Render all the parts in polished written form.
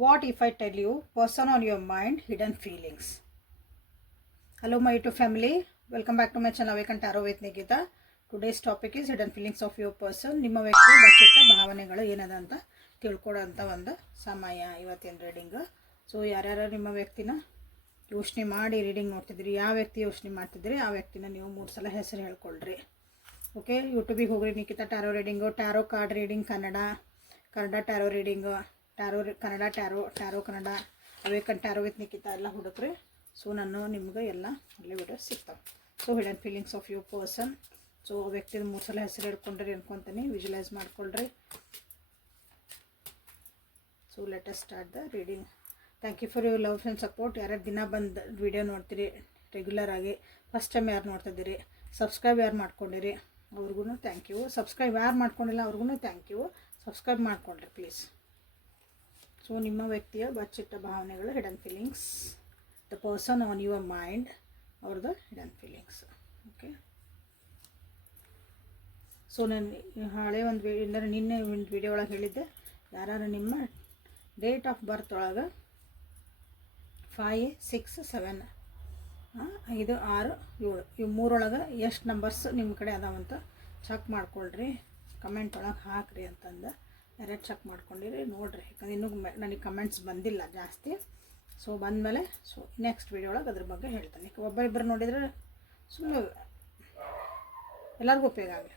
What if I tell you, person on your mind, hidden feelings? Hello my YouTube family, welcome back to my channel Awaken Tarot with Nikita. Today's topic is hidden feelings of your person. ನಿಮ್ಮ ವ್ಯಕ್ತಿ ಬಚ್ಚಿಟ್ಟ ಭಾವನೆಗಳು ಏನದ ಅಂತ ತಿಳ್ಕೊಳ್ಳೋಂಥ ಒಂದು ಸಮಯ ಇವತ್ತಿನ reading. So ಯಾರ್ಯಾರು ನಿಮ್ಮ ವ್ಯಕ್ತಿನ ಯೋಚನೆ ಮಾಡಿ ರೀಡಿಂಗ್ ನೋಡ್ತಿದ್ರಿ, ಯಾವ ವ್ಯಕ್ತಿ ಯೋಚನೆ ಮಾಡ್ತಿದ್ರಿ ಆ ವ್ಯಕ್ತಿನ ನೀವು 3 ಸಲ ಹೆಸರು ಹೇಳ್ಕೊಳ್ರಿ. ಓಕೆ, ಯೂಟ್ಯೂಬಿಗೆ ಹೋಗ್ರಿ, Nikhita tarot reading, tarot card reading Kannada tarot reading, tarot Kannada, tarot Kannada, awaken tarot with Nikhita ಎಲ್ಲ ಹುಡುಕ್ರಿ. ಸೊ ನಾನು ನಿಮ್ಗೆ ಎಲ್ಲ ಒಳ್ಳೆ ವಿಡಿಯೋಸ್ ಸಿಗ್ತಾವೆ. So hidden feelings of your person. So ವ್ಯಕ್ತಿದ 3 ಸಲ ಹೆಸರು ಹೇಳ್ಕೊಂಡ್ರಿ ಅನ್ಕೊತೀನಿ, ವಿಜುವಲೈಸ್ ಮಾಡ್ಕೊಳ್ರಿ. So let us start the reading. Thank you for your love and support. ಯಾರ್ಯಾರು ದಿನ ಬಂದು ವಿಡಿಯೋ ನೋಡ್ತೀರಿ ರೆಗ್ಯುಲರ್ ಆಗಿ, ಫಸ್ಟ್ ಟೈಮ್ ಯಾರು ನೋಡ್ತಿದ್ದೀರಿ, ಸಬ್ಸ್ಕ್ರೈಬ್ ಯಾರು ಮಾಡ್ಕೊಂಡಿರಿ ಅವ್ರಿಗೂ ಥ್ಯಾಂಕ್ ಯು. ಸಬ್ಸ್ಕ್ರೈಬ್ ಯಾರು ಮಾಡ್ಕೊಂಡಿಲ್ಲ ಅವ್ರಿಗೂ ಥ್ಯಾಂಕ್ ಯು. ಸಬ್ಸ್ಕ್ರೈಬ್ ಮಾಡ್ಕೊಳ್ರಿ ಪ್ಲೀಸ್. ಸೊ ನಿಮ್ಮ ವ್ಯಕ್ತಿಯ ಬಚ್ಚಿಟ್ಟ ಭಾವನೆಗಳು, hidden feelings, the person on your mind, ಅವ್ರದ್ದು ಹಿಡನ್ ಫೀಲಿಂಗ್ಸ್. ಓಕೆ, ಸೊ ನಾನು ಹಳೆ ಒಂದು ನಿನ್ನೆ ಒಂದು ವಿಡಿಯೋ ಒಳಗೆ ಹೇಳಿದ್ದೆ, ಯಾರು ನಿಮ್ಮ ಡೇಟ್ ಆಫ್ ಬರ್ತ್ ಒಳಗೆ 5, 6, 7, 5, 6, 7 ಇವು 3 ಎಷ್ಟು ನಂಬರ್ಸ್ ನಿಮ್ಮ ಕಡೆ ಅದಾವಂತ ಚೆಕ್ ಮಾಡ್ಕೊಳ್ರಿ, ಕಮೆಂಟ್ ಒಳಗೆ ಹಾಕ್ರಿ ಅಂತಂದು. ಯಾರ್ಯಾರು ಚೆಕ್ ಮಾಡ್ಕೊಂಡಿರಿ ನೋಡಿರಿ, ಯಾಕಂದ್ರೆ ಇನ್ನೂ ನನಗೆ ಕಮೆಂಟ್ಸ್ ಬಂದಿಲ್ಲ ಜಾಸ್ತಿ. ಸೊ ಬಂದಮೇಲೆ ಸೊ ನೆಕ್ಸ್ಟ್ ವಿಡಿಯೋ ಒಳಗೆ ಅದ್ರ ಬಗ್ಗೆ ಹೇಳ್ತಾನೆ. ಒಬ್ಬರಿಬ್ಬರು ನೋಡಿದರೆ ಸುಮ್ಮನೆ ಎಲ್ಲರಿಗೂ ಉಪಯೋಗ ಆಗಲಿ.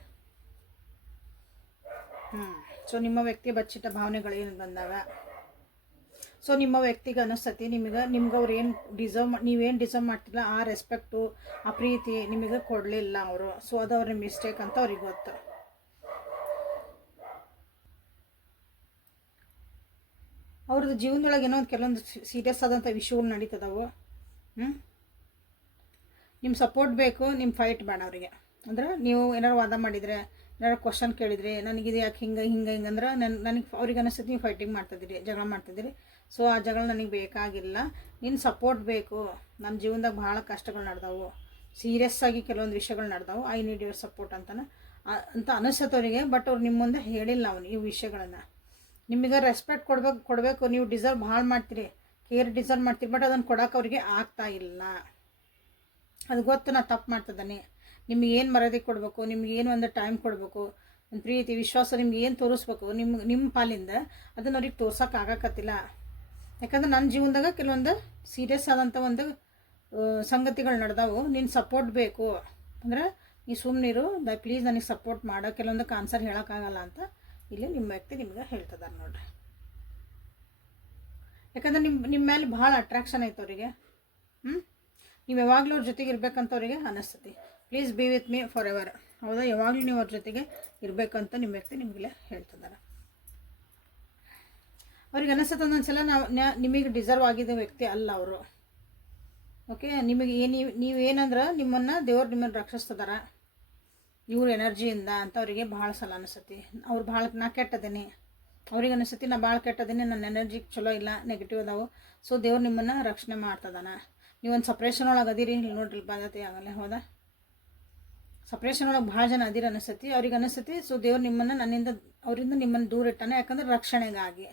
ಸೊ ನಿಮ್ಮ ವ್ಯಕ್ತಿ ಬಚ್ಚಿಟ್ಟ ಭಾವನೆಗಳು ಏನು ಬಂದಾಗ, ಸೊ ನಿಮ್ಮ ವ್ಯಕ್ತಿಗೆ ಅನಿಸ್ತತಿ ನಿಮ್ಗೆ ಅವ್ರು ಏನು ನೀವೇನು ಡಿಸರ್ವ್ ಮಾಡ್ತಿಲ್ಲ ಆ ರೆಸ್ಪೆಕ್ಟು, ಆ ಪ್ರೀತಿ ನಿಮಗೆ ಕೊಡಲಿಲ್ಲ ಅವರು. ಸೊ ಅದು ಅವ್ರ ಮಿಸ್ಟೇಕ್ ಅಂತ ಅವ್ರಿಗೆ ಗೊತ್ತು. ಅವ್ರದ್ದು ಜೀವನದೊಳಗೆ ಏನೋ ಒಂದು ಕೆಲವೊಂದು ಸೀರಿಯಸ್ ಆದಂಥ ವಿಷಯಗಳು ನಡೀತದವು. ನಿಮ್ಮ ಸಪೋರ್ಟ್ ಬೇಕು, ನಿಮ್ಮ ಫೈಟ್ ಬೇಡ ಅವರಿಗೆ. ಅಂದ್ರೆ ನೀವು ಏನಾರು ವಾದ ಮಾಡಿದರೆ, ಏನಾರು ಕ್ವಶನ್ ಕೇಳಿದ್ರಿ, ನನಗಿದು ಯಾಕೆ ಹಿಂಗಂದ್ರೆ ನನಗೆ ಅವ್ರಿಗೆ ಅನಿಸ್ತದೆ ನೀವು ಫೈಟಿಂಗ್ ಮಾಡ್ತಿದ್ದೀರಿ, ಜಗಳ ಮಾಡ್ತಿದ್ದೀರಿ. ಸೊ ಆ ಜಗಳ ನನಗೆ ಬೇಕಾಗಿಲ್ಲ, ನಿನ್ನ ಸಪೋರ್ಟ್ ಬೇಕು. ನನ್ನ ಜೀವನದಾಗ ಭಾಳ ಕಷ್ಟಗಳು ನಡೆದವು, ಸೀರಿಯಸ್ ಆಗಿ ಕೆಲವೊಂದು ವಿಷಯಗಳು ನಡೆದವು, ಐ ನೀಡ್ ಯುವರ್ ಸಪೋರ್ಟ್ ಅಂತ ಅನಿಸ್ತದೆ ಅವರಿಗೆ. ಬಟ್ ಅವ್ರು ನಿಮ್ಮ ಮುಂದೆ ಹೇಳಿಲ್ಲ ಅವನು ಈ ವಿಷಯಗಳನ್ನು. ನಿಮಗೆ ರೆಸ್ಪೆಕ್ಟ್ ಕೊಡಬೇಕು, ನೀವು ಡಿಸರ್ವ್ ಭಾಳ ಮಾಡ್ತೀರಿ, ಕೇರ್ ಡಿಸರ್ವ್ ಮಾಡ್ತೀರಿ, ಬಟ್ ಅದನ್ನು ಕೊಡೋಕೆ ಅವ್ರಿಗೆ ಆಗ್ತಾ ಇಲ್ಲ. ಅದು ಗೊತ್ತು, ನಾ ತಪ್ಪು ಮಾಡ್ತಿದ್ದಾನೆ. ನಿಮ್ಗೆ ಏನು ಮರ್ಯಾದೆ ಕೊಡಬೇಕು, ನಿಮ್ಗೆ ಏನು ಒಂದು ಟೈಮ್ ಕೊಡಬೇಕು, ಒಂದು ಪ್ರೀತಿ ವಿಶ್ವಾಸ ನಿಮ್ಗೆ ಏನು ತೋರಿಸ್ಬೇಕು ನಿಮ್ಮ ಪಾಲಿಂದ, ಅದನ್ನು ಅವ್ರಿಗೆ ತೋರ್ಸೋಕ್ಕಾಗಕತ್ತಿಲ್ಲ. ಯಾಕಂದ್ರೆ ನನ್ನ ಜೀವನದಾಗ ಕೆಲವೊಂದು ಸೀರಿಯಸ್ ಆದಂಥ ಒಂದು ಸಂಗತಿಗಳು ನಡೆದವು. ನಿನ್ನ ಸಪೋರ್ಟ್ ಬೇಕು ಅಂದ್ರೆ ನೀ ಸುಮ್ಮನಿರು, ಪ್ಲೀಸ್ ನನಗೆ ಸಪೋರ್ಟ್ ಮಾಡೋ, ಕೆಲವೊಂದಕ್ಕೆ ಆನ್ಸರ್ ಹೇಳೋಕ್ಕಾಗಲ್ಲ ಅಂತ ಇಲ್ಲಿ ನಿಮ್ಮ ವ್ಯಕ್ತಿ ನಿಮ್ಗೆ ಹೇಳ್ತದಾರೆ ನೋಡ್ರಿ. ಯಾಕಂದ್ರೆ ನಿಮ್ಮ ಮೇಲೆ ಭಾಳ ಅಟ್ರಾಕ್ಷನ್ ಐತೆ ಅವರಿಗೆ. ನೀವು ಯಾವಾಗಲೂ ಅವ್ರ ಜೊತೆಗೆ ಇರಬೇಕಂತ ಅವರಿಗೆ ಅನ್ನಿಸ್ತತಿ. Please be with me forever. ಹೌದಾ, ಯಾವಾಗಲೂ ನೀವು ಅವ್ರ ಜೊತೆಗೆ ಇರಬೇಕಂತ ನಿಮ್ಮ ವ್ಯಕ್ತಿ ನಿಮಗೆಲ್ಲ ಹೇಳ್ತಿದ್ದಾರೆ. ಅವ್ರಿಗೆ ಅನ್ನಿಸ್ತದೆ ಒಂದೊಂದ್ಸಲ ನಿಮಗೆ ಡಿಸರ್ವ್ ಆಗಿದ್ದ ವ್ಯಕ್ತಿ ಅಲ್ಲ ಅವರು. ಓಕೆ, ನಿಮಗೆ ನೀವೇನಂದ್ರೆ ದೇವ್ರು ನಿಮ್ಮನ್ನು ರಕ್ಷಿಸ್ತದಾರ ಇವ್ರ ಎನರ್ಜಿಯಿಂದ ಅಂತ ಅವರಿಗೆ ಭಾಳ ಸಲ ಅನಿಸ್ತತಿ. ಅವ್ರು ಭಾಳ ನಾ ಕೆಟ್ಟದೇನೆ, ಅವ್ರಿಗೆ ಅನಿಸ್ತತಿ ನಾ ಭಾಳ ಕೆಟ್ಟದೇನೆ, ನನ್ನ ಎನರ್ಜಿ ಚಲೋ ಇಲ್ಲ, ನೆಗೆಟಿವ್ ಅದಾವು. ಸೊ ದೇವ್ರು ನಿಮ್ಮನ್ನು ರಕ್ಷಣೆ ಮಾಡ್ತದಾನ. ನೀವೊಂದು ಸಪ್ರೇಷನ್ ಒಳಗೆ ಅದಿರಿ ನೋಡ್ರಿ, ಬಾಧ್ಯತೆ ಆಗಲ್ಲ. ಹೌದಾ, ಸಪ್ರೇಷನ್ ಒಳಗೆ ಭಾಳ ಜನ ಅದಿರಿ ಅನಿಸ್ತತಿ, ಅವ್ರಿಗೆ ಅನಿಸ್ತತಿ. ಸೊ ದೇವ್ರು ನಿಮ್ಮನ್ನು ಅವರಿಂದ ನಿಮ್ಮನ್ನು ದೂರ ಇಟ್ಟಾನೆ, ಯಾಕಂದ್ರೆ ರಕ್ಷಣೆಗಾಗಿ.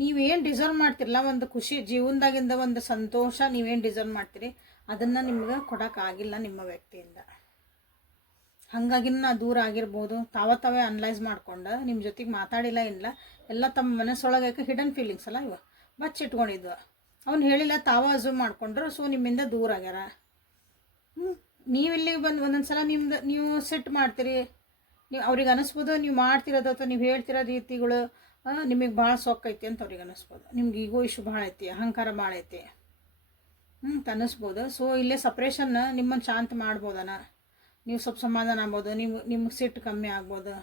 ನೀವೇನು ಡಿಸರ್ವ್ ಮಾಡ್ತಿರಲ್ಲ, ಒಂದು ಖುಷಿ ಜೀವನದಾಗಿಂದ ಒಂದು ಸಂತೋಷ ನೀವೇನು ಡಿಸರ್ವ್ ಮಾಡ್ತೀರಿ ಅದನ್ನು ನಿಮ್ಗೆ ಕೊಡೋಕ್ಕಾಗಿಲ್ಲ ನಿಮ್ಮ ವ್ಯಕ್ತಿಯಿಂದ. ಹಾಗಾಗಿ ನಾ ದೂರ ಆಗಿರ್ಬೋದು. ತಾವೇ ಅನಲೈಸ್ ಮಾಡ್ಕೊಂಡು ನಿಮ್ಮ ಜೊತೆಗೆ ಮಾತಾಡಿಲ್ಲ ಏನಿಲ್ಲ, ಎಲ್ಲ ತಮ್ಮ ಮನಸ್ಸೊಳಗೆ ಹಿಡನ್ ಫೀಲಿಂಗ್ಸ್ ಅಲ್ಲ ಇವ ಬಚ್ಚಿಟ್ಕೊಂಡಿದ್ವು. ಅವ್ನು ಹೇಳಿಲ್ಲ, ಅಸ್ಯೂಮ್ ಮಾಡ್ಕೊಂಡ್ರು. ಸೊ ನಿಮ್ಮಿಂದ ದೂರ ಆಗ್ಯಾರ. ನೀವು ಇಲ್ಲಿಗೆ ಬಂದು ಒಂದೊಂದು ಸಲ ನೀವು ಸೆಟ್ ಮಾಡ್ತೀರಿ, ನೀವು ಅವ್ರಿಗೆ ಅನ್ನಿಸ್ಬೋದು ನೀವು ಮಾಡ್ತಿರೋದು ಅಥವಾ ನೀವು ಹೇಳ್ತಿರೋ ರೀತಿಗಳು ನಿಮಗೆ ಭಾಳ ಸೊಕ್ಕೈತಿ ಅಂತ ಅವ್ರಿಗೆ ಅನ್ನಿಸ್ಬೋದು. ನಿಮ್ಗೆ ಈಗೋ ಇಶ್ಯೂ ಭಾಳ ಐತಿ, ಅಹಂಕಾರ ಭಾಳ ಐತಿ ಅನ್ನಿಸ್ಬೋದು. ಸೊ ಇಲ್ಲೇ ಸಪ್ರೇಷನ್ ನಿಮ್ಮನ್ನು ಶಾಂತ ಮಾಡ್ಬೋದನ, ನೀವು ಸ್ವಲ್ಪ ಸಮಾಧಾನ ಆಗ್ಬೋದು, ನಿಮ್ಗೆ ಸಿಟ್ಟು ಕಮ್ಮಿ ಆಗ್ಬೋದು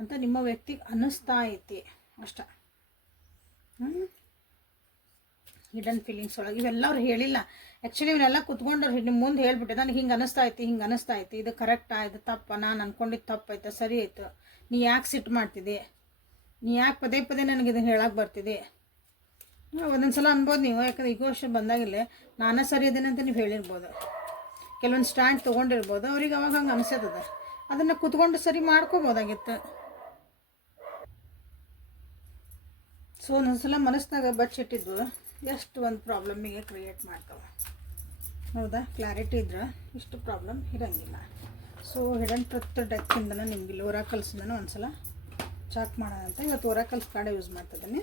ಅಂತ ನಿಮ್ಮ ವ್ಯಕ್ತಿಗೆ ಅನ್ನಿಸ್ತಾ ಐತಿ ಅಷ್ಟೆ. ಹಿಡನ್ ಫೀಲಿಂಗ್ಸ್ ಒಳಗೆ ಇವೆಲ್ಲ ಅವ್ರು ಹೇಳಿಲ್ಲ. ಆ್ಯಕ್ಚುಲಿ ಇವನ್ನೆಲ್ಲ ಕುತ್ಕೊಂಡವ್ರು ನಿಮ್ಮ ಮುಂದೆ ಹೇಳ್ಬಿಟ್ಟೆ, ನನಗೆ ಹಿಂಗೆ ಅನ್ನಿಸ್ತಾ ಐತಿ, ಇದು ಕರೆಕ್ಟಾ, ಇದು ತಪ್ಪ, ನಾನು ಅಂದ್ಕೊಂಡಿದ್ದು ತಪ್ಪೈತೆ, ಸರಿ ಆಯಿತು, ನೀ ಯಾಕೆ ಸಿಟ್ಟು ಮಾಡ್ತಿದ್ದೆ, ನೀ ಯಾಕೆ ಪದೇ ನನಗೆ ಇದನ್ನು ಹೇಳಕ್ಕೆ ಬರ್ತಿದ್ದೆ. ಒಂದೊಂದು ಸಲ ಅನ್ಬೋದು ನೀವು, ಯಾಕಂದ್ರೆ ಈಗೋ ವರ್ಷ ಬಂದಾಗಿಲ್ಲೇ ನಾನೇ ಸರಿ ಇದ್ದೀನಿ ಅಂತ ನೀವು ಹೇಳಿರ್ಬೋದು. ಕೆಲವೊಂದು ಸ್ಟ್ಯಾಂಡ್ ತೊಗೊಂಡಿರ್ಬೋದು, ಅವ್ರಿಗೆ ಅವಾಗ ಹಂಗೆ ಅನಿಸ್ತದ. ಅದನ್ನು ಕುತ್ಕೊಂಡು ಸರಿ ಮಾಡ್ಕೋಬೋದಾಗಿತ್ತು. ಸೊ ಒಂದೊಂದ್ಸಲ ಮನಸ್ಸಿನಾಗ ಬಚ್ಚಿಟ್ಟಿದ್ದು ಎಷ್ಟು ಒಂದು ಪ್ರಾಬ್ಲಮ್ಮಿಗೆ ಕ್ರಿಯೇಟ್ ಮಾಡ್ತಾವೆ. ಹೌದಾ? ಕ್ಲಾರಿಟಿ ಇದ್ರೆ ಇಷ್ಟು ಪ್ರಾಬ್ಲಮ್ ಇರೋಂಗಿಲ್ಲ. ಸೊ ಹಿಡನ್ ಟ್ರುತ್ ಡೆಕ್ಕಿಂದನ ನಿಮಗೆ ಒರಾಕಲ್ಸಿಂದನೂ ಒಂದು ಸಲ ಚಾಕ್ ಮಾಡೋಣ ಅಂತ ಇವತ್ತು ಒರಾಕಲ್ಸ್ ಕಾರ್ಡ್ ಯೂಸ್ ಮಾಡ್ತಿದ್ದೀನಿ.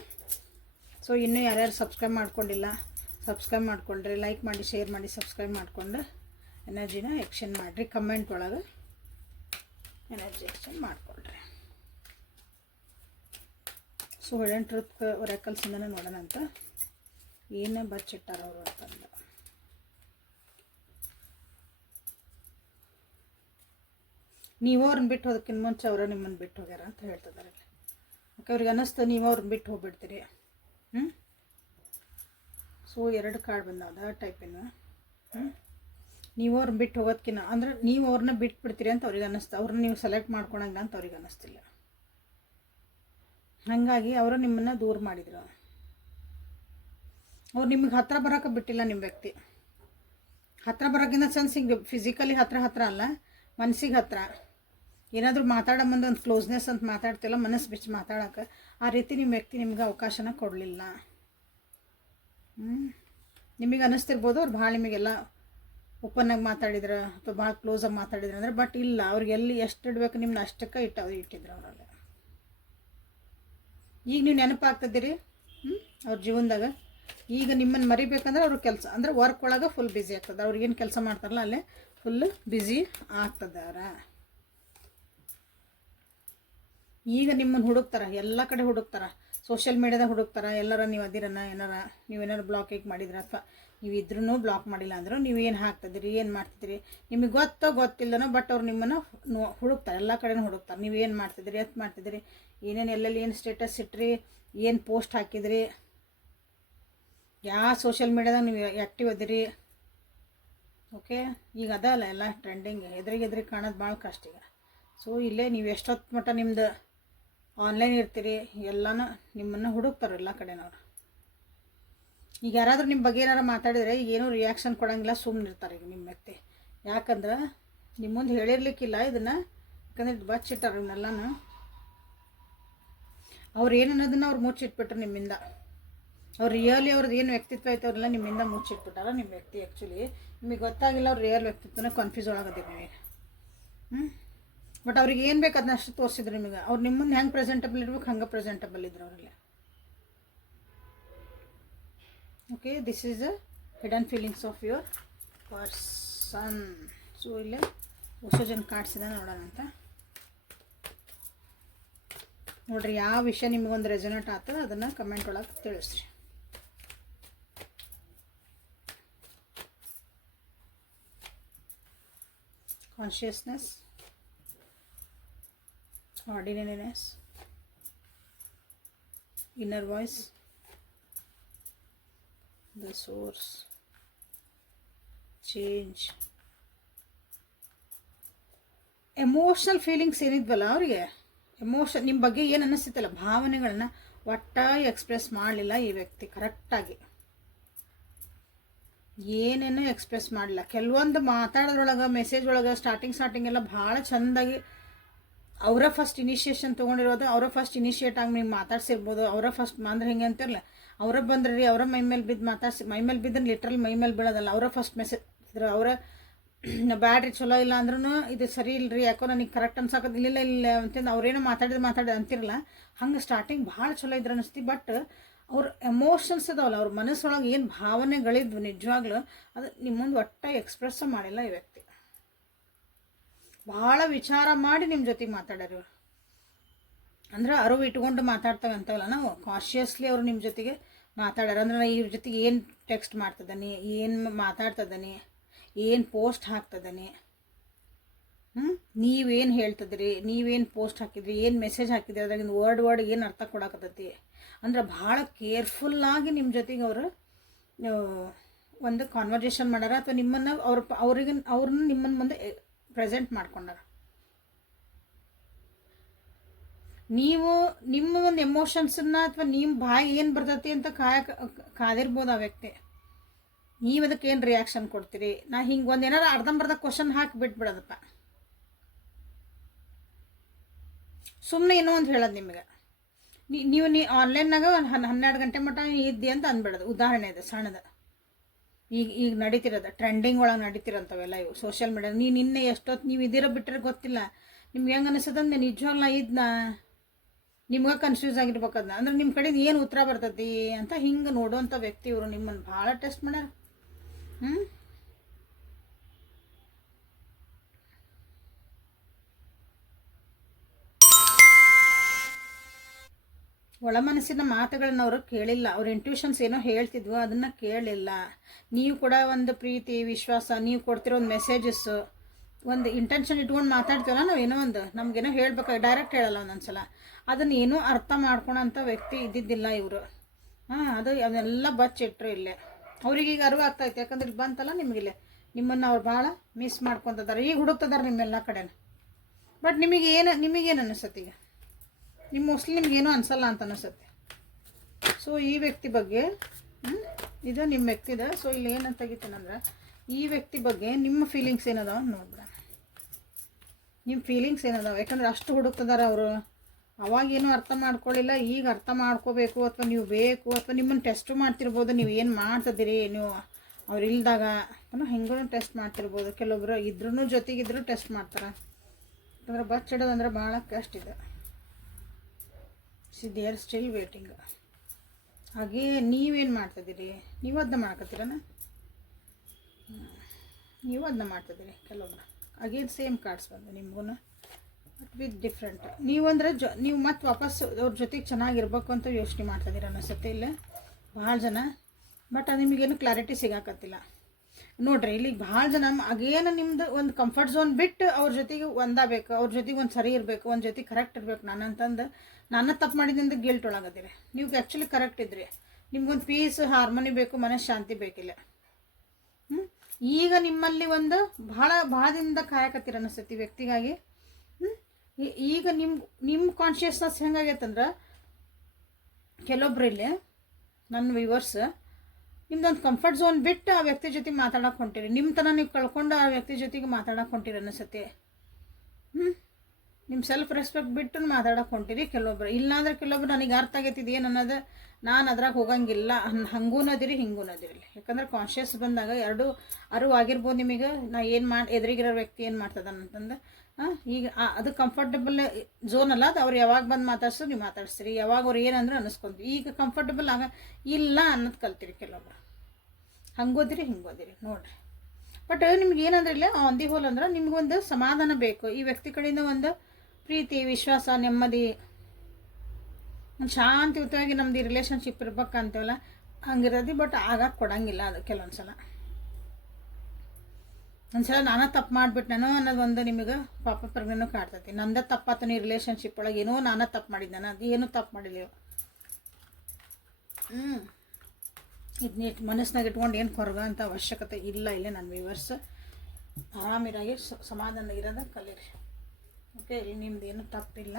ಸೊ ಇನ್ನೂ ಯಾರ್ಯಾರು ಸಬ್ಸ್ಕ್ರೈಬ್ ಮಾಡ್ಕೊಂಡಿಲ್ಲ, ಸಬ್ಸ್ಕ್ರೈಬ್ ಮಾಡಿಕೊಂಡ್ರಿ, ಲೈಕ್ ಮಾಡಿ, ಶೇರ್ ಮಾಡಿ, ಸಬ್ಸ್ಕ್ರೈಬ್ ಮಾಡಿಕೊಂಡು ಎನರ್ಜಿನ ಎಕ್ಸ್ಚೇಂಜ್ ಮಾಡಿರಿ. ಕಮೆಂಟ್ ಒಳಗೆ ಎನರ್ಜಿ ಎಕ್ಸ್ಚೇಂಜ್ ಮಾಡಿಕೊಳ್ರಿ. ಸೊ ಹಿಡನ್ ಟ್ರುತ್ ಒರಾಕಲ್ಸಿಂದನೇ ನೋಡೋಣ ಅಂತ ಏನೇ ಬಚ್ಚಿಟ್ಟಾರ ಅವರು ಅಂತಂದು. ನೀವು ಅವ್ರನ್ನ ಬಿಟ್ಟು ಹೋದಕ್ಕಿಂತ ಮುಂಚೆ ಅವರು ನಿಮ್ಮನ್ನು ಬಿಟ್ಟು ಹೋಗ್ಯಾರ ಅಂತ ಹೇಳ್ತಿದ್ದಾರೆ. ಓಕೆ, ಅವ್ರಿಗೆ ಅನ್ನಿಸ್ತು ನೀವು ಅವ್ರನ್ನ ಬಿಟ್ಟು ಹೋಗ್ಬಿಡ್ತೀರಿ. ಸೊ 2 ಕಾರ್ಡ್ ಬಂದಾದ ಟೈಪಿನ. ನೀವು ಅವ್ರನ್ನ ಬಿಟ್ಟು ಹೋಗೋದಕ್ಕಿಂತ ಅಂದ್ರೆ ನೀವು ಅವ್ರನ್ನ ಬಿಟ್ಬಿಡ್ತೀರಿ ಅಂತ ಅವ್ರಿಗೆ ಅನ್ನಿಸ್ತು. ಅವ್ರನ್ನ ನೀವು ಸೆಲೆಕ್ಟ್ ಮಾಡ್ಕೊಳಂಗ ಅಂತ ಅವ್ರಿಗೆ ಅನ್ನಿಸ್ತಿಲ್ಲ. ಹಾಗಾಗಿ ಅವರು ನಿಮ್ಮನ್ನು ದೂರ ಮಾಡಿದರು. ಅವ್ರು ನಿಮಗೆ ಹತ್ತಿರ ಬರೋಕೆ ಬಿಟ್ಟಿಲ್ಲ. ನಿಮ್ಮ ವ್ಯಕ್ತಿ ಹತ್ತಿರ ಬರೋಕ್ಕಿಂತ ಸೆನ್ಸ್ ಹಿಂಗೆ ಫಿಸಿಕಲಿ ಹತ್ತಿರ ಅಲ್ಲ, ಮನಸ್ಸಿಗೆ ಹತ್ತಿರ. ಏನಾದರೂ ಮಾತಾಡೋ ಮುಂದೆ ಒಂದು ಕ್ಲೋಸ್ನೆಸ್ ಅಂತ ಮಾತಾಡ್ತಿಲ್ಲ, ಮನಸ್ಸು ಬಿಚ್ಚಿ ಮಾತಾಡೋಕೆ ಆ ರೀತಿ ನಿಮ್ಮ ವ್ಯಕ್ತಿ ನಿಮ್ಗೆ ಅವಕಾಶನ ಕೊಡಲಿಲ್ಲ. ನಿಮಗೆ ಅನ್ನಿಸ್ತಿರ್ಬೋದು ಅವ್ರು ಭಾಳ ನಿಮಗೆಲ್ಲ ಓಪನ್ನಾಗಿ ಮಾತಾಡಿದ್ರೆ ಅಥವಾ ಭಾಳ ಕ್ಲೋಸಾಗಿ ಮಾತಾಡಿದ್ರೆ ಅಂದರೆ, ಬಟ್ ಇಲ್ಲ, ಅವ್ರಿಗೆ ಎಲ್ಲಿ ಎಷ್ಟು ಇಡಬೇಕು ನಿಮ್ಮನ್ನ ಅಷ್ಟಕ್ಕೆ ಇಟ್ಟಿದ್ರು ಅವರಲ್ಲಿ. ಈಗ ನೀವು ನೆನಪಾಗ್ತದಿರಿ ಅವ್ರ ಜೀವನದಾಗ. ಈಗ ನಿಮ್ಮನ್ನು ಮರಿಬೇಕಂದ್ರೆ ಅವ್ರ ಕೆಲಸ ಅಂದರೆ ವರ್ಕ್ ಒಳಗೆ ಫುಲ್ ಬ್ಯುಸಿ ಆಗ್ತದೆ. ಅವ್ರಿಗೇನು ಕೆಲಸ ಮಾಡ್ತಾರಲ್ಲ ಅಲ್ಲೇ ಫುಲ್ ಬ್ಯುಸಿ ಆಗ್ತದಾರ. ಈಗ ನಿಮ್ಮನ್ನು ಹುಡುಕ್ತಾರೆ, ಎಲ್ಲ ಕಡೆ ಹುಡುಕ್ತಾರೆ. ಸೋಷಿಯಲ್ ಮೀಡ್ಯಾದಾಗ ಹುಡುಕ್ತಾರೆ. ಎಲ್ಲರ ನೀವು ಅದಿರನ ನೀವೇನಾರು ಬ್ಲಾಕಿಗೆ ಮಾಡಿದ್ರೆ ಅಥವಾ ನೀವು ಇದ್ರೂ ಬ್ಲಾಕ್ ಮಾಡಿಲ್ಲ ಅಂದರೂ ನೀವು ಏನು ಹಾಕ್ತಿದ್ದೀರಿ, ಏನು ಮಾಡ್ತಿದ್ದೀರಿ ನಿಮಗೆ ಗೊತ್ತಿಲ್ಲನೋ, ಬಟ್ ಅವ್ರು ನಿಮ್ಮನ್ನು ಹುಡುಕ್ತಾರೆ. ಎಲ್ಲ ಕಡೆನೂ ಹುಡುಕ್ತಾರೆ. ನೀವು ಏನು ಮಾಡ್ತಿದ್ದೀರಿ, ಎತ್ತು ಮಾಡ್ತಿದ್ದೀರಿ, ಏನೇನು ಎಲ್ಲೆಲ್ಲಿ ಏನು ಸ್ಟೇಟಸ್ ಇಟ್ರಿ, ಏನು ಪೋಸ್ಟ್ ಹಾಕಿದ್ರಿ, ಯಾವ ಸೋಷಿಯಲ್ ಮೀಡ್ಯಾದಾಗ ನೀವು ಆ್ಯಕ್ಟಿವ್ ಅದಿರಿ. ಓಕೆ, ಈಗ ಅದಲ್ಲ ಎಲ್ಲ ಟ್ರೆಂಡಿಂಗ್. ಎದುರಿಗೆ ಕಾಣೋದು ಭಾಳ ಕಷ್ಟ ಈಗ. ಸೊ ಇಲ್ಲೇ ನೀವು ಎಷ್ಟೊತ್ತು ಮಟ್ಟ ನಿಮ್ದು ಆನ್ಲೈನ್ ಇರ್ತೀರಿ ಎಲ್ಲನೂ ನಿಮ್ಮನ್ನು ಹುಡುಕ್ತಾರೆ ಎಲ್ಲ ಕಡೆನವ್ರು. ಈಗ ಯಾರಾದರೂ ನಿಮ್ಮ ಬಗ್ಗೆ ಏನಾರು ಮಾತಾಡಿದರೆ ಈಗ ಏನೂ ರಿಯಾಕ್ಷನ್ ಕೊಡೋಂಗಿಲ್ಲ, ಸುಮ್ಮನೆ ಇರ್ತಾರೆ ಈಗ ನಿಮ್ಮ ವ್ಯಕ್ತಿ. ಯಾಕಂದ್ರೆ ನಿಮ್ಮ ಮುಂದೆ ಹೇಳಿರ್ಲಿಕ್ಕಿಲ್ಲ ಇದನ್ನು, ಯಾಕಂದ್ರೆ ಇದು ಬಚ್ಚಿಟ್ಟಾರೆ ಇವನ್ನೆಲ್ಲನೂ. ಅವ್ರು ಏನು ಅನ್ನೋದನ್ನು ಅವ್ರು ಮುಚ್ಚಿಟ್ಬಿಟ್ರು ನಿಮ್ಮಿಂದ. ಅವ್ರು ರಿಯಲಿ ಅವ್ರದ್ದು ಏನು ವ್ಯಕ್ತಿತ್ವ ಐತೆ ಅವ್ರೆಲ್ಲ ನಿಮ್ಮಿಂದ ಮುಚ್ಚಿಟ್ಬಿಟ್ಟಾರ. ನಿಮ್ಮ ವ್ಯಕ್ತಿ ಆ್ಯಕ್ಚುಲಿ ನಿಮಗೆ ಗೊತ್ತಾಗಿಲ್ಲ ಅವ್ರು ರಿಯಲ್ ವ್ಯಕ್ತಿತ್ವನ ಕನ್ಫ್ಯೂಸ್ ಒಳಗದೆ ನಿಮಗೆ. ಬಟ್ ಅವ್ರಿಗೆ ಏನು ಬೇಕು ಅದನ್ನ ಅಷ್ಟು ತೋರಿಸಿದ್ರು ನಿಮಗೆ. ಅವ್ರು ನಿಮ್ಮ ಮುಂದೆ ಹೆಂಗೆ ಪ್ರೆಸೆಂಟಬಲ್ ಇರ್ಬೇಕು ಹಂಗೆ ಪ್ರೆಸೆಂಟಬಲ್ ಇದ್ರು ಅವರೆಲ್ಲ. Okay, this is a hidden feelings of your person. So ಇಲ್ಲೇ ಹೊಸ ಜನ ಕಾರ್ಡ್ಸಿದೆ ನೋಡೋಣ ಅಂತ ನೋಡ್ರಿ. ಯಾವ ವಿಷಯ ನಿಮಗೊಂದು ರೆಸೊನೇಟ್ ಆಗ್ತದೆ ಅದನ್ನು ಕಮೆಂಟ್ ಒಳಗೆ ತಿಳಿಸ್ರಿ. Consciousness, ordinariness, inner voice, the source, change, emotional feelings ಏನಿದ್ವಲ್ಲ ಅವರಿಗೆ, ಎಮೋಷನ್ ನಿಮ್ಮ ಬಗ್ಗೆ ಏನು ಅನ್ನಿಸ್ತೈತಲ್ಲ ಭಾವನೆಗಳನ್ನ ಒಟ್ಟಾಗಿ ಎಕ್ಸ್ಪ್ರೆಸ್ ಮಾಡಲಿಲ್ಲ ಈ ವ್ಯಕ್ತಿ. ಕರೆಕ್ಟಾಗಿ ಏನೇನೋ ಎಕ್ಸ್ಪ್ರೆಸ್ ಮಾಡಲಿಲ್ಲ. ಕೆಲವೊಂದು ಮಾತಾಡೋದ್ರೊಳಗೆ ಮೆಸೇಜ್ ಒಳಗೆ ಸ್ಟಾರ್ಟಿಂಗ್ ಎಲ್ಲ ಭಾಳ ಚೆಂದಾಗಿ ಅವರ ಫಸ್ಟ್ ಇನಿಷಿಯೇಷನ್ ತೊಗೊಂಡಿರೋದು, ಅವರ ಫಸ್ಟ್ ಇನಿಷಿಯೇಟ್ ಆಗಿ ನೀವು ಮಾತಾಡ್ಸಿರ್ಬೋದು. ಅವರ ಫಸ್ಟ್ ಅಂದ್ರೆ ಹಿಂಗೆ ಅಂತಿರಲ್ಲ, ಅವರ ಬಂದ್ರೆ ರೀ ಅವರ ಮೈ ಮೇಲೆ ಬಿದ್ದು ಮೈ ಮೇಲೆ ಬಿದ್ದರೆ ಲಿಟ್ರಲ್ ಮೈ ಮೇಲೆ ಬೀಳೋದಲ್ಲ. ಅವರ ಫಸ್ಟ್ ಮೆಸೇಜ್ ಇದ್ರೆ ಅವರ ಬ್ಯಾಡ್ರಿ ಚಲೋ ಇಲ್ಲ ಅಂದ್ರೂ ಇದು ಸರಿ ಇಲ್ಲರಿ ಯಾಕೋ ನನಗೆ ಕರೆಕ್ಟ್ ಅನ್ಸಾಕೋದಿಲ್ಲ ಇಲ್ಲ ಅಂತಂದು ಅವ್ರೇನೋ ಮಾತಾಡಿದ್ರೆ ಅಂತಿರಲ್ಲ. ಹಂಗೆ ಸ್ಟಾರ್ಟಿಂಗ್ ಭಾಳ ಚಲೋ ಇದ್ರೆ ಅನಿಸ್ತಿ. ಬಟ್ ಅವ್ರ ಎಮೋಷನ್ಸ್ ಅದಾವಲ್ಲ, ಅವ್ರ ಮನಸ್ಸೊಳಗೆ ಏನು ಭಾವನೆಗಳಿದ್ವು ನಿಜವಾಗ್ಲೂ ಅದು ನಿಮ್ಮ ಮುಂದೆ ಒಟ್ಟ ಎಕ್ಸ್ಪ್ರೆಸ್ ಮಾಡಿಲ್ಲ ಈ ವ್ಯಕ್ತಿ. ಭಾಳ ವಿಚಾರ ಮಾಡಿ ನಿಮ್ಮ ಜೊತೆಗೆ ಮಾತಾಡ್ಯಾರ ಇವರು. ಅಂದ್ರೆ ಅರಿವು ಇಟ್ಕೊಂಡು ಮಾತಾಡ್ತಾವೆ ಅಂತವಲ್ಲ ನಾವು, ಕಾನ್ಷಿಯಸ್ಲಿ ಅವರು ನಿಮ್ಮ ಜೊತೆಗೆ ಮಾತಾಡ್ಯಾರ. ಅಂದ್ರೆ ನಾನು ಇವ್ರ ಜೊತೆಗೆ ಏನು ಟೆಕ್ಸ್ಟ್ ಮಾಡ್ತದಾನೆ, ಏನು ಮಾತಾಡ್ತದಾನೆ, ಏನು ಪೋಸ್ಟ್ ಹಾಕ್ತದಾನೆ, ನೀವೇನು ಹೇಳ್ತದ್ರಿ, ನೀವೇನು ಪೋಸ್ಟ್ ಹಾಕಿದ್ರಿ, ಏನು ಮೆಸೇಜ್ ಹಾಕಿದ್ರಿ, ಅದ್ರಾಗಿಂದ ವರ್ಡ್ ಏನು ಅರ್ಥ ಕೊಡಾಕತ್ತೈತಿ ಅಂದ್ರೆ ಭಾಳ ಕೇರ್ಫುಲ್ಲಾಗಿ ನಿಮ್ಮ ಜೊತೆಗೆ ಅವರು ಒಂದು ಕಾನ್ವರ್ಜೇಷನ್ ಮಾಡ್ಯಾರ. ಅಥವಾ ನಿಮ್ಮನ್ನು ಅವ್ರನ್ನ ನಿಮ್ಮನ್ನ ಮುಂದೆ ಪ್ರೆಸೆಂಟ್ ಮಾಡ್ಕೊಂಡಾರ. ನೀವು ನಿಮ್ಮ ಒಂದು ಎಮೋಷನ್ಸನ್ನ ಅಥವಾ ನಿಮ್ಮ ಬಾಯಿ ಏನು ಬರ್ತೈತಿ ಅಂತ ಕಾದಿರ್ಬೋದು ಆ ವ್ಯಕ್ತಿ. ನೀವು ಅದಕ್ಕೆ ಏನು ರಿಯಾಕ್ಷನ್ ಕೊಡ್ತೀರಿ. ನಾ ಹಿಂಗೆ ಒಂದು ಏನಾರು ಅರ್ಧಂಬರ್ಧ ಕ್ವಶನ್ ಹಾಕಿ ಬಿಟ್ಬಿಡೋದಪ್ಪ. ಸುಮ್ಮನೆ ಏನೋ ಒಂದು ಹೇಳೋದು ನಿಮಗೆ. ನೀವು ಆನ್ಲೈನ್ನಾಗ ಒಂದು 12 ಗಂಟೆ ಮಟ್ಟ ಇದ್ದಿ ಅಂತ ಅಂದ್ಬಿಡೋದು. ಉದಾಹರಣೆ ಇದೆ ಸಣ್ಣದು. ಈಗ ನಡೀತಿರೋದು ಟ್ರೆಂಡಿಂಗ್ ಒಳಗೆ ನಡೀತಿರೋಂಥವೆಲ್ಲ ಇವು ಸೋಷಿಯಲ್ ಮೀಡಿಯಾ. ನಿನ್ನೆ ಎಷ್ಟೊತ್ತು ನೀವು ಇದಿರೋ ಬಿಟ್ಟರೆ ಗೊತ್ತಿಲ್ಲ ನಿಮ್ಗೆ ಹೆಂಗೆ ಅನಿಸ್ತದಂದ್ರೆ ನಿಜವಾಗ್ಲ ಇದನ್ನ ನಿಮ್ಗೆ ಕನ್ಫ್ಯೂಸ್ ಆಗಿರ್ಬೇಕು. ಅದನ್ನ ಅಂದ್ರೆ ನಿಮ್ಮ ಕಡೆ ಏನು ಉತ್ತರ ಬರ್ತೈತಿ ಅಂತ ಹಿಂಗೆ ನೋಡುವಂಥ ವ್ಯಕ್ತಿ ಇವರು. ನಿಮ್ಮನ್ನು ಭಾಳ ಟೆಸ್ಟ್ ಮಾಡ್ಯಾರ. ಒಳ ಮನಸ್ಸಿನ ಮಾತುಗಳನ್ನ ಅವರು ಕೇಳಿಲ್ಲ. ಅವ್ರ ಇಂಟ್ಯೂಷನ್ಸ್ ಏನೋ ಹೇಳ್ತಿದ್ವು ಅದನ್ನು ಕೇಳಲಿಲ್ಲ. ನೀವು ಕೂಡ ಒಂದು ಪ್ರೀತಿ ವಿಶ್ವಾಸ ನೀವು ಕೊಡ್ತಿರೋ ಒಂದು ಮೆಸೇಜಸ್ಸು ಒಂದು ಇಂಟೆನ್ಷನ್ ಇಟ್ಕೊಂಡು ಮಾತಾಡ್ತೀವಲ್ಲ ನಾವು, ಏನೋ ಒಂದು ನಮಗೇನೋ ಹೇಳ್ಬೇಕು, ಡೈರೆಕ್ಟ್ ಹೇಳಲ್ಲ ಒಂದೊಂದ್ಸಲ. ಅದನ್ನು ಏನೂ ಅರ್ಥ ಮಾಡ್ಕೊಳೋಂಥ ವ್ಯಕ್ತಿ ಇದ್ದಿದ್ದಿಲ್ಲ ಇವರು. ಅದೆಲ್ಲ ಬಚ್ಚಿಟ್ರು ಇಲ್ಲೇ. ಅವ್ರಿಗೆ ಈಗ ಅರಿವು ಆಗ್ತಾಯಿತ್ತು. ಯಾಕಂದ್ರೆ ಇಲ್ಲಿ ಬಂತಲ್ಲ ನಿಮಗಿಲ್ಲೇ ನಿಮ್ಮನ್ನು ಅವ್ರು ಭಾಳ ಮಿಸ್ ಮಾಡ್ಕೊತಿದ್ದಾರೆ. ಈಗ ಹುಡುಕ್ತಿದ್ದಾರೆ ನಿಮ್ಮೆಲ್ಲ ಕಡೆನ. ಬಟ್ ನಿಮಗೇನು ಅನಿಸುತ್ತೆ ಈಗ? ಮೋಸ್ಟ್ಲಿ ನಿಮ್ಗೇನೂ ಅನಿಸಲ್ಲ ಅಂತ ಅನಿಸುತ್ತೆ. ಸೊ ಈ ವ್ಯಕ್ತಿ ಬಗ್ಗೆ ಇದು ನಿಮ್ಮ ವ್ಯಕ್ತಿದ. ಸೊ ಇಲ್ಲಿ ಏನಂತ ತೆಗಿತೇನೆಂದ್ರೆ ಈ ವ್ಯಕ್ತಿ ಬಗ್ಗೆ ನಿಮ್ಮ ಫೀಲಿಂಗ್ಸ್ ಏನದಾವ ನೋಡ್ಬಿಡ. ನಿಮ್ಮ ಫೀಲಿಂಗ್ಸ್ ಏನದಾವ? ಯಾಕಂದ್ರೆ ಅಷ್ಟು ಹುಡುಕ್ತಿದಾರೆ ಅವರು. ಅವಾಗೇನು ಅರ್ಥ ಮಾಡ್ಕೊಳ್ಳಿಲ್ಲ, ಈಗ ಅರ್ಥ ಮಾಡ್ಕೋಬೇಕು. ಅಥವಾ ನೀವು ಬೇಕು, ಅಥವಾ ನಿಮ್ಮನ್ನು ಟೆಸ್ಟು ಮಾಡ್ತಿರ್ಬೋದು. ನೀವು ಏನು ಮಾಡ್ತಿದ್ದೀರಿ ನೀವು ಅವ್ರು ಇಲ್ದಾಗ ಹೆಂಗೂ ಟೆಸ್ಟ್ ಮಾಡ್ತಿರ್ಬೋದು. ಕೆಲವೊಬ್ಬರು ಇದ್ರೂ ಜೊತೆಗಿದ್ರೂ ಟೆಸ್ಟ್ ಮಾಡ್ತಾರೆ. ಯಾಕಂದ್ರೆ ಬಚ್ಚಿಡೋದಂದ್ರೆ ಭಾಳ ಕಷ್ಟ ಇದೆ. They are still waiting. ಹಾಗೆ ನೀವೇನು ಮಾಡ್ತಿದ್ದೀರಿ? ನೀವು ಅದನ್ನ ಮಾಡ್ಕೊತೀರನ? ನೀವು ಅದನ್ನ ಮಾಡ್ತಿದ್ದೀರಿ ಕೆಲವೊಬ್ಬರು. ಅಗೇನ್ ಸೇಮ್ ಕಾರ್ಡ್ಸ್ ಬಂದು ನಿಮಗೂ, ಬಟ್ ವಿತ್ ಡಿಫ್ರೆಂಟ್. ನೀವಂದ್ರೆ ನೀವು ಮತ್ತೆ ವಾಪಸ್ ಅವ್ರ ಜೊತೆಗೆ ಚೆನ್ನಾಗಿರ್ಬೇಕು ಅಂತ ಯೋಚನೆ ಮಾಡ್ತಿದ್ದೀರ ಅನಿಸುತ್ತೆ ಇಲ್ಲೇ ಭಾಳ ಜನ. ಬಟ್ ಅದು ನಿಮಗೇನು ಕ್ಲಾರಿಟಿ ಸಿಗಾಕತ್ತಿಲ್ಲ ನೋಡ್ರಿ. ಇಲ್ಲಿಗೆ ಭಾಳ ಜನ ಅಗೇನು ನಿಮ್ದು ಒಂದು ಕಂಫರ್ಟ್ ಝೋನ್ ಬಿಟ್ಟು ಅವ್ರ ಜೊತೆಗೆ ಒಂದಾಗಬೇಕು, ಅವ್ರ ಜೊತೆಗೆ ಒಂದು ಸರಿ ಇರಬೇಕು, ಒಂದು ಜೊತೆ ಕರೆಕ್ಟ್ ಇರಬೇಕು. ನಾನು ತಪ್ಪು ಮಾಡಿದಿಂದ ಗಿಲ್ಟ್ ಒಳಗದಿರಿ. ನೀವು ಆ್ಯಕ್ಚುಲಿ ಕರೆಕ್ಟ್ ಇದ್ರಿ. ನಿಮ್ಗೊಂದು ಪೀಸ್ ಹಾರ್ಮೋನಿ ಬೇಕು, ಮನಃಶಾಂತಿ ಬೇಕಿಲ್ಲ. ಈಗ ನಿಮ್ಮಲ್ಲಿ ಒಂದು ಭಾಳ ದಿನದಿಂದ ಕಾಯಕತ್ತೀರ ಅನಿಸ್ತೈತಿ ವ್ಯಕ್ತಿಗಾಗಿ. ಈಗ ನಿಮ್ಮ ಕಾನ್ಷಿಯಸ್ನೆಸ್ ಹೆಂಗಾಗೈತಂದ್ರೆ ಕೆಲವೊಬ್ರು ಇಲ್ಲಿ ನನ್ನ ವ್ಯೂವರ್ಸ್ ನಿಮ್ದೊಂದು ಕಂಫರ್ಟ್ ಝೋನ್ ಬಿಟ್ಟು ಆ ವ್ಯಕ್ತಿ ಜೊತೆಗೆ ಮಾತಾಡೋಕೆ ಹೊಂಟಿರಿ. ನಿಮ್ಮ ತನ ನೀವು ಕಳ್ಕೊಂಡು ಆ ವ್ಯಕ್ತಿ ಜೊತೆಗೆ ಮಾತಾಡೋಕೆ ಹೊಂಟಿರಿ ಅನಿಸುತ್ತೆ. ನಿಮ್ಮ ಸೆಲ್ಫ್ ರೆಸ್ಪೆಕ್ಟ್ ಬಿಟ್ಟು ಮಾತಾಡೋಕೆ ಹೊಂಟಿರಿ ಕೆಲವೊಬ್ರು. ಇಲ್ಲಾಂದ್ರೆ ಕೆಲವೊಬ್ರು ನನಗೆ ಅರ್ಥ ಆಗೈತಿದ್ದು ಏನನ್ನೋದು ನಾನು ಅದ್ರಾಗ ಹೋಗಂಗಿಲ್ಲ, ಹಂಗೂ ನದಿರಿ ಹಿಂಗೂ ನದಿರಿಲ್ಲ. ಯಾಕಂದ್ರೆ ಕಾನ್ಷಿಯಸ್ ಬಂದಾಗ ಎರಡು ಅರಿವು ಆಗಿರ್ಬೋದು ನಿಮಗೆ. ನಾ ಏನು ಎದುರಿಗಿರೋ ವ್ಯಕ್ತಿ ಏನು ಮಾಡ್ತದನಂತಂದು. ಈಗ ಅದು ಕಂಫರ್ಟಬಲ್ ಝೋನ್ ಅಲ್ಲ. ಅದು ಅವ್ರು ಯಾವಾಗ ಬಂದು ಮಾತಾಡ್ಸೋ ನೀವು ಮಾತಾಡ್ಸ್ತೀರಿ, ಯಾವಾಗ ಅವ್ರು ಏನಂದ್ರೆ ಅನ್ನಿಸ್ಕೊಂತೀವಿ. ಈಗ ಕಂಫರ್ಟಬಲ್ ಇಲ್ಲ ಅನ್ನೋದು ಕಲ್ತೀರಿ ಕೆಲವೊಬ್ರು. ಹಂಗೋದಿರಿ ಹಿಂಗೋದಿರಿ ನೋಡ್ರಿ. ಬಟ್ ನಿಮ್ಗೆ ಏನಂದ್ರೆ ಇಲ್ಲ ಆನ್ ದಿ ಹೋಲ್ ಅಂದ್ರೆ ನಿಮ್ಗೊಂದು ಸಮಾಧಾನ ಬೇಕು. ಈ ವ್ಯಕ್ತಿ ಕಡೆಯಿಂದ ಒಂದು ಪ್ರೀತಿ ವಿಶ್ವಾಸ ನೆಮ್ಮದಿ ಒಂದು ಶಾಂತಿಯುತವಾಗಿ ನಮ್ದು ಈ ರಿಲೇಷನ್ಶಿಪ್ ಇರ್ಬೇಕಂತೀವಲ್ಲ ಹಂಗಿರೋದು. ಬಟ್ ಆಗಕ್ಕೆ ಕೊಡಂಗಿಲ್ಲ ಅದು ಕೆಲವೊಂದ್ಸಲ. ಒಂದ್ಸಲ ನಾನು ತಪ್ಪು ಮಾಡಿಬಿಟ್ನೋ ಅನ್ನೋದೊಂದು ನಿಮಗೆ ಪಾಪ ಪ್ರಜ್ಞೆನೂ ಕಾಡ್ತೈತಿ. ನಂದೇ ತಪ್ಪಾತು ನೀ ರಿಲೇಷನ್ಶಿಪ್ ಒಳಗೆ ಏನೋ ನಾನು ತಪ್ಪು ಮಾಡಿದ್ದಾನೆ, ಅದು ಏನೂ ತಪ್ಪು ಮಾಡಿಲ್ಲ. ಇದನ್ನ ಮನಸ್ಸಿನಾಗ ಇಟ್ಕೊಂಡು ಏನು ಕೊರಗ ಅಂತ ಅವಶ್ಯಕತೆ ಇಲ್ಲ. ಇಲ್ಲೇ ನನ್ನ ವ್ಯೂವರ್ಸ್ ಆರಾಮಿರಾಗಿ ಸಮಾಧಾನ ಇರೋದ ಕಲೀರಿ. ಓಕೆ, ಇಲ್ಲಿ ನಿಮ್ದು ಏನೂ ತಪ್ಪಿಲ್ಲ.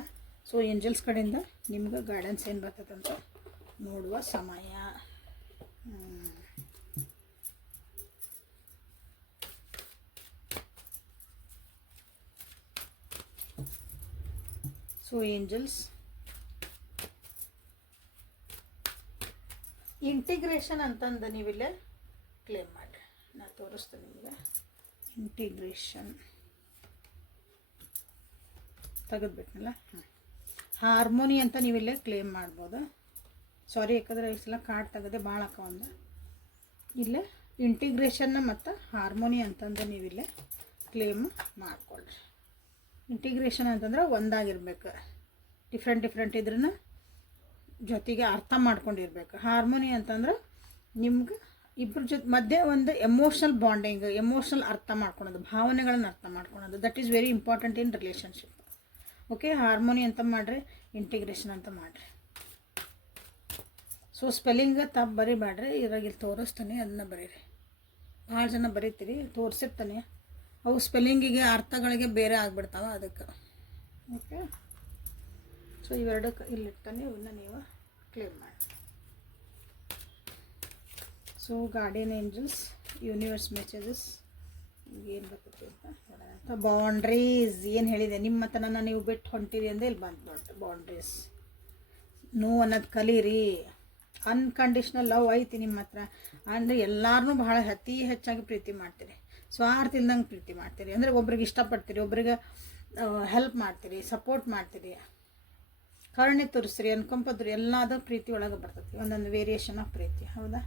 ಸೊ ಏಂಜಲ್ಸ್ ಕಡೆಯಿಂದ ನಿಮ್ಗೆ ಗೈಡೆನ್ಸ್ ಏನು ಬರ್ತದಂತ ನೋಡುವ ಸಮಯ. ಸೊ ಏಂಜಲ್ಸ್ ಇಂಟಿಗ್ರೇಷನ್ ಅಂತಂದು ನೀವಿಲ್ಲೇ ಕ್ಲೇಮ್ ಮಾಡಿರಿ. ನಾನು ತೋರಿಸ್ತೇನೆ ನಿಮಗೆ. ಇಂಟಿಗ್ರೇಷನ್ ತೆಗೆದ್ಬಿಟ್ನಲ್ಲ. ಹಾರ್ಮೋನಿ ಅಂತ ನೀವಿಲ್ಲೇ ಕ್ಲೇಮ್ ಮಾಡ್ಬೋದು. ಸಾರಿ, ಯಾಕಂದರೆ ಈ ಸಲ ಕಾರ್ಡ್ ತೆಗೆದೆ ಭಾಳ ಒಂದು ಇಲ್ಲೇ ಇಂಟಿಗ್ರೇಷನ್ನ ಮತ್ತು ಹಾರ್ಮೋನಿ ಅಂತಂದು ನೀವಿಲ್ಲೇ ಕ್ಲೇಮ್ ಮಾಡಿಕೊಳ್ರಿ. ಇಂಟಿಗ್ರೇಷನ್ ಅಂತಂದ್ರೆ ಒಂದಾಗಿರ್ಬೇಕು. ಡಿಫ್ರೆಂಟ್ ಇದ್ರೂ ಜೊತೆಗೆ ಅರ್ಥ ಮಾಡ್ಕೊಂಡಿರ್ಬೇಕು. ಹಾರ್ಮೋನಿ ಅಂತಂದ್ರೆ ನಿಮ್ಗೆ ಇಬ್ಬರ ಮಧ್ಯೆ ಒಂದು ಎಮೋಷ್ನಲ್ ಬಾಂಡಿಂಗ್, ಎಮೋಷ್ನಲ್ ಅರ್ಥ ಮಾಡ್ಕೊಳೋದು, ಭಾವನೆಗಳನ್ನು ಅರ್ಥ ಮಾಡ್ಕೊಳೋದು. That is very important in relationship. Okay, harmony ಅಂತ ಮಾಡಿರಿ, ಇಂಟಿಗ್ರೇಷನ್ ಅಂತ ಮಾಡಿರಿ. ಸೊ ಸ್ಪೆಲ್ಲಿಂಗ್ ತಪ್ಪು ಬರಿಬೇಡ್ರಿ. ಇದ್ರಾಗ ಇಲ್ಲಿ ತೋರಿಸ್ತಾನೆ, ಅದನ್ನ ಬರೀರಿ. ಭಾಳ ಜನ ಬರೀತೀರಿ, ತೋರಿಸಿರ್ತಾನೆ. ಅವು ಸ್ಪೆಲ್ಲಿಂಗಿಗೆ ಅರ್ಥಗಳಿಗೆ ಬೇರೆ ಆಗಿಬಿಡ್ತಾವೆ ಅದಕ್ಕೆ. ಓಕೆ, ಸೊ ಇವೆರಡಕ್ಕೆ ಇಲ್ಲಿರ್ತಾನೆ, ಇವನ್ನ ನೀವು ಕ್ಲೇಮ್ ಮಾಡಿ. So guardian angels, universe messages ಏನು ಬರ್ತೈತಿ ಅಂತ ನೋಡೋಣ. ಬೌಂಡ್ರೀಸ್ ಏನು ಹೇಳಿದೆ, ನಿಮ್ಮ ತನನ ನೀವು ಬಿಟ್ಟು ಹೊಂಟಿರಿ ಅಂದರೆ ಇಲ್ಲಿ ಬಂತು ನೋಡಿ ಬೌಂಡ್ರೀಸ್. ನೋ ಅನ್ನೋದು ಕಲೀರಿ. ಅನ್ಕಂಡೀಷ್ನಲ್ ಲವ್ ಐತಿ ನಿಮ್ಮ ಹತ್ರ ಅಂದರೆ ಎಲ್ಲರೂ ಭಾಳ ಅತಿ ಹೆಚ್ಚಾಗಿ ಪ್ರೀತಿ ಮಾಡ್ತೀರಿ, ಸ್ವಾರ್ಥ ಇಲ್ದಂಗೆ ಪ್ರೀತಿ ಮಾಡ್ತೀರಿ. ಅಂದರೆ ಒಬ್ರಿಗೆ ಇಷ್ಟಪಡ್ತೀರಿ, ಒಬ್ರಿಗೆ ಹೆಲ್ಪ್ ಮಾಡ್ತೀರಿ, ಸಪೋರ್ಟ್ ಮಾಡ್ತೀರಿ, ಕರುಣೆ ತೋರಿಸ್ರಿ, ಅನ್ಕೊಂಪದ್ರಿ, ಎಲ್ಲದು ಪ್ರೀತಿ ಒಳಗೆ ಬರ್ತೈತಿ. ಒಂದೊಂದು ವೇರಿಯೇಷನ್ ಆಫ್ ಪ್ರೀತಿ. ಹೌದಾ?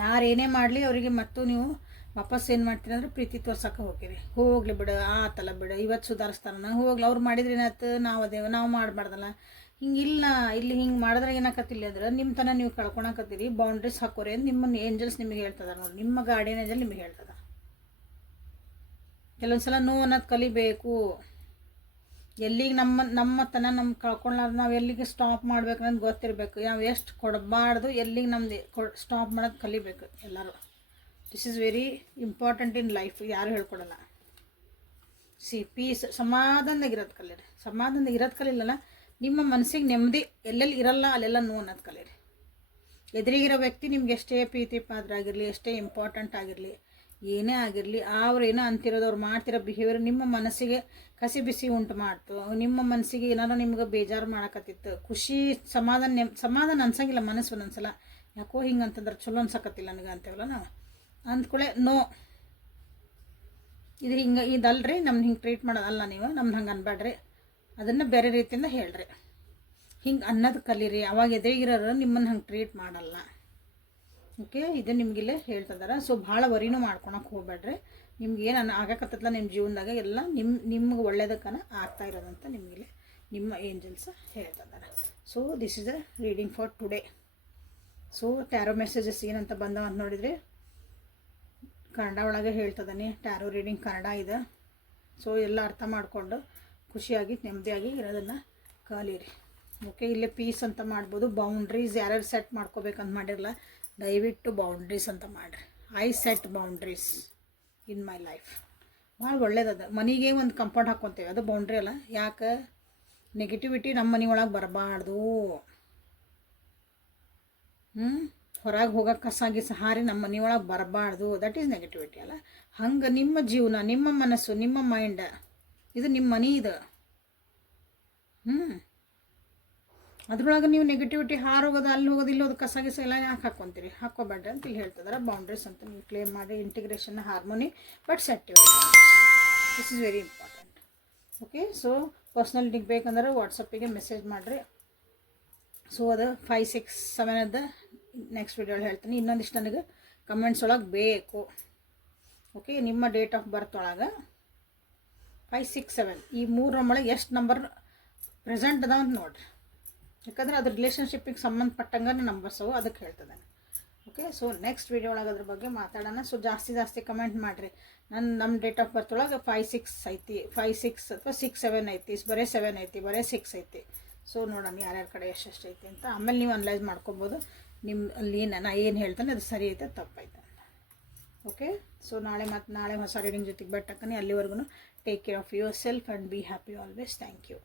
ಯಾರೇನೇ ಮಾಡಲಿ ಅವರಿಗೆ ಮತ್ತು ನೀವು ವಾಪಸ್ ಏನು ಮಾಡ್ತೀರಿ ಅಂದ್ರೆ ಪ್ರೀತಿ ತೋರ್ಸಕ್ಕೆ ಹೋಗಿರಿ. ಹೋಗ್ಲಿ ಬಿಡು, ಆತಲ್ಲ ಬಿಡು, ಇವತ್ತು ಸುಧಾರಿಸ್ತಾನ, ಹೋಗ್ಲಿ, ಅವ್ರು ಮಾಡಿದ್ರೆ ಏನಾಯ್ತು, ನಾವು ಅದೇವ, ನಾವು ಮಾಡಬಾರ್ದಲ್ಲ. ಹಿಂಗಿಲ್ಲ, ಇಲ್ಲಿ ಹಿಂಗೆ ಮಾಡಿದ್ರೆ ಏನಾಕತ್ತಿಲ್ಲ ಅಂದ್ರೆ ನಿಮ್ಮ ತನ ನೀವು ಕಳ್ಕೊಳಕತ್ತೀರಿ. ಬೌಂಡ್ರೀಸ್ ಹಾಕೋರಿ ಅಂತ ನಿಮ್ಮನ್ನು ಏಂಜಲ್ಸ್ ನಿಮಗೆ ಹೇಳ್ತದ ನೋಡಿ, ನಿಮ್ಮ ಗಾರ್ಡಿಯನ್ ಏಂಜಲ್ ನಿಮಗೆ ಹೇಳ್ತದ. ಕೆಲವೊಂದು ಸಲ ನೋವು ಅನ್ನೋದು ಕಲಿಬೇಕು. ಎಲ್ಲಿಗೆ ನಮ್ಮ ತನ ನಮ್ಮ ಕಳ್ಕೊಳ್ಳಾರ್ದು ನಾವು ಎಲ್ಲಿಗೆ ಸ್ಟಾಪ್ ಮಾಡ್ಬೇಕು ಅನ್ನೋದು ಗೊತ್ತಿರಬೇಕು. ನಾವು ಎಷ್ಟು ಕೊಡಬಾರ್ದು, ಎಲ್ಲಿಗೆ ನಮ್ದು ಸ್ಟಾಪ್ ಮಾಡೋದು ಕಲಿಬೇಕು ಎಲ್ಲರೂ. This is very important in life. ಯಾರು ಹೇಳ್ಕೊಡಲ್ಲ. ಪೀಸ್, ಸಮಾಧಾನದಾಗಿರೋದು ಕಲೀರಿ. ಸಮಾಧಾನದಾಗ ಇರೋದು ಕಲಿಲ್ಲಲ್ಲ, ನಿಮ್ಮ ಮನಸ್ಸಿಗೆ ನೆಮ್ಮದಿ ಎಲ್ಲೆಲ್ಲಿ ಇರಲ್ಲ ಅಲ್ಲೆಲ್ಲ ನೋವು ಅನ್ನೋದು ಕಲೀರಿ. ಎದುರಿಗಿರೋ ವ್ಯಕ್ತಿ ನಿಮ್ಗೆ ಎಷ್ಟೇ ಪ್ರೀತಿ ಪಾತ್ರ ಆಗಿರಲಿ, ಎಷ್ಟೇ ಇಂಪಾರ್ಟೆಂಟ್ ಆಗಿರಲಿ, ಏನೇ ಆಗಿರಲಿ, ಅವ್ರು ಏನೋ ಅಂತಿರೋದು, ಅವ್ರು ಮಾಡ್ತಿರೋ ಬಿಹೇವಿಯರ್ ನಿಮ್ಮ ಮನಸ್ಸಿಗೆ ಕಸಿ ಬಿಸಿ ಉಂಟು ಮಾಡ್ತು, ನಿಮ್ಮ ಮನಸ್ಸಿಗೆ ಏನಾರು ನಿಮ್ಗೆ ಬೇಜಾರು ಮಾಡಕತ್ತಿತ್ತು, ಖುಷಿ ಸಮಾಧಾನ ಅನ್ಸಂಗಿಲ್ಲ ಮನಸ್ಸು ಒಂದೊಂದ್ಸಲ. ಯಾಕೋ ಹಿಂಗೆ ಅಂತಂದ್ರೆ ಚಲೋ ಅನ್ಸಕತ್ತಿಲ್ಲ ನನಗೆ ಅಂತೇವಲ್ಲ ನಾವು, ಅಂದ್ಕೊಳ್ಳೆ ನೋ, ಇದು ಹಿಂಗೆ ಇದಲ್ರಿ, ನಮ್ಗೆ ಹಿಂಗೆ ಟ್ರೀಟ್ ಮಾಡೋದಲ್ಲ, ನೀವು ನಮ್ಗೆ ಹಂಗೆ ಅನ್ಬೇಡ್ರಿ, ಅದನ್ನು ಬೇರೆ ರೀತಿಯಿಂದ ಹೇಳ್ರಿ, ಹಿಂಗೆ ಅನ್ನೋದು ಕಲೀರಿ. ಅವಾಗ ಎದುರಿಗಿರೋರು ನಿಮ್ಮನ್ನು ಹಂಗೆ ಟ್ರೀಟ್ ಮಾಡಲ್ಲ. ಓಕೆ, ಇದು ನಿಮಗಿಲ್ಲೇ ಹೇಳ್ತಿದ್ದಾರೆ. ಸೊ ಭಾಳ ವರಿನೂ ಮಾಡ್ಕೊಳಕ್ಕೆ ಹೋಗ್ಬೇಡ್ರಿ. ನಿಮ್ಗೆ ಏನು ಆಗಕತ್ತಲ್ಲ ನಿಮ್ಮ ಜೀವನದಾಗ ಎಲ್ಲ ನಿಮ್ಗೆ ಒಳ್ಳೇದಕ್ಕನ ಆಗ್ತಾ ಇರೋದಂತ ನಿಮಗಿಲ್ಲೇ ನಿಮ್ಮ ಏಂಜಲ್ಸ್ ಹೇಳ್ತಿದ್ದಾರೆ. So this is a reading for today. So tarot messages ಏನಂತ ಬಂದವ ಅಂತ ನೋಡಿದರೆ ಕನ್ನಡ ಒಳಗೆ ಹೇಳ್ತದಾನೆ. ಟ್ಯಾರೋ ರೀಡಿಂಗ್ ಕನ್ನಡ ಇದೆ. ಸೊ ಎಲ್ಲ ಅರ್ಥ ಮಾಡಿಕೊಂಡು ಖುಷಿಯಾಗಿ ನೆಮ್ಮದಿಯಾಗಿ ಇರೋದನ್ನು ಕಲೀರಿ. ಓಕೆ, ಇಲ್ಲೇ ಪೀಸ್ ಅಂತ ಮಾಡ್ಬೋದು. ಬೌಂಡ್ರೀಸ್ ಯಾರ್ಯಾರು ಸೆಟ್ ಮಾಡ್ಕೋಬೇಕಂತ ಮಾಡಿರಲ್ಲ, ದಯವಿಟ್ಟು ಬೌಂಡ್ರೀಸ್ ಅಂತ ಮಾಡಿರಿ. I set boundaries in my life. ಭಾಳ ಒಳ್ಳೇದದ. ಮನೆಗೆ ಒಂದು ಕಂಪೌಂಡ್ ಹಾಕ್ಕೊತೇವೆ, ಅದು ಬೌಂಡ್ರಿ ಅಲ್ಲ. ಯಾಕೆ? ನೆಗೆಟಿವಿಟಿ ನಮ್ಮ ಮನೆ ಒಳಗೆ ಬರಬಾರ್ದು. ಹೊರಗೆ ಹೋಗೋಕೆ ಕಸಾಗಿ ಸಹಾರಿ ನಮ್ಮ ಮನೆ ಒಳಗೆ ಬರಬಾರ್ದು. ದಟ್ ಈಸ್ ನೆಗೆಟಿವಿಟಿ ಅಲ್ಲ. ಹಂಗೆ ನಿಮ್ಮ ಜೀವನ, ನಿಮ್ಮ ಮನಸ್ಸು, ನಿಮ್ಮ ಮೈಂಡ್, ಇದು ನಿಮ್ಮ ಮನೆ ಇದು. ಅದ್ರೊಳಗೆ ನೀವು ನೆಗೆಟಿವಿಟಿ ಹಾರೋಗೋದು, ಅಲ್ಲಿ ಹೋಗೋದು, ಇಲ್ಲಿ ಹೋಗೋದು, ಕಸಾಗಿಸ ಎಲ್ಲ ಯಾಕೆ ಹಾಕ್ಕೊತೀರಿ? ಹಾಕ್ಕೋಬೇಡ್ರಿ ಅಂತ ಇಲ್ಲಿ ಹೇಳ್ತಿದ್ದಾರೆ. ಬೌಂಡ್ರೀಸ್ ಅಂತ ನೀವು ಕ್ಲೇಮ್ ಮಾಡಿ, integration, harmony, but set your boundaries. This is very important. Okay, so personal link ಬೇಕಂದ್ರೆ ವಾಟ್ಸಪ್ಪಿಗೆ ಮೆಸೇಜ್ ಮಾಡಿರಿ. ಸೊ ಅದು 5, 6, 7 ಅದ ನೆಕ್ಸ್ಟ್ ವಿಡಿಯೋಲಿ ಹೇಳ್ತೀನಿ. ಇನ್ನೊಂದಿಷ್ಟು ನನಗೆ ಕಮೆಂಟ್ಸ್ ಒಳಗೆ ಬೇಕು. ಓಕೆ, ನಿಮ್ಮ ಡೇಟ್ ಆಫ್ ಬರ್ತ್ ಒಳಗೆ 5, 6, 7 ಈ 3 ಒಳಗೆ ಎಷ್ಟು ನಂಬರ್ ಪ್ರೆಸೆಂಟ್ ಅದಾವ ಅಂತ ನೋಡಿರಿ. ಯಾಕಂದ್ರೆ ಅದು ರಿಲೇಷನ್ಶಿಪ್ಪಿಗೆ ಸಂಬಂಧಪಟ್ಟಂಗೆ ನಂಬರ್ಸ್ ಅವು, ಅದಕ್ಕೆ ಹೇಳ್ತದಾನೆ. ಓಕೆ, ಸೊ ನೆಕ್ಸ್ಟ್ ವಿಡಿಯೋ ಒಳಗೆ ಅದ್ರ ಬಗ್ಗೆ ಮಾತಾಡೋಣ. ಸೊ ಜಾಸ್ತಿ ಕಮೆಂಟ್ ಮಾಡಿರಿ. ನಮ್ಮ ಡೇಟ್ ಆಫ್ ಬರ್ತ್ ಒಳಗೆ 5, 6 ಐತಿ, 5, 6 ಅಥವಾ 6, 7 ಐತಿ, ಬರೀ 7 ಐತಿ, ಬರೀ 6 ಐತಿ. ಸೊ ನೋಡೋಣ ಯಾರ್ಯಾರ ಕಡೆ ಎಷ್ಟೆಷ್ಟು ಐತಿ ಅಂತ. ಆಮೇಲೆ ನೀವು ಅನಲೈಸ್ ಮಾಡ್ಕೊಬೋದು. ನಿಮ್ಮ ಅಲ್ಲಿ ನಾನು ಏನು ಹೇಳ್ತಾನೆ ಅದು ಸರಿ ಐತೆ ತಪ್ಪೈತೆ. ಓಕೆ, ಸೊ ನಾಳೆ ಹೊಸ ರೀಡಿಂಗ್ ಜೊತೆಗೆ ಬೆಟ್ಟಕ್ಕನೆ. ಅಲ್ಲಿವರೆಗೂ take care of yourself and be happy always. Thank you.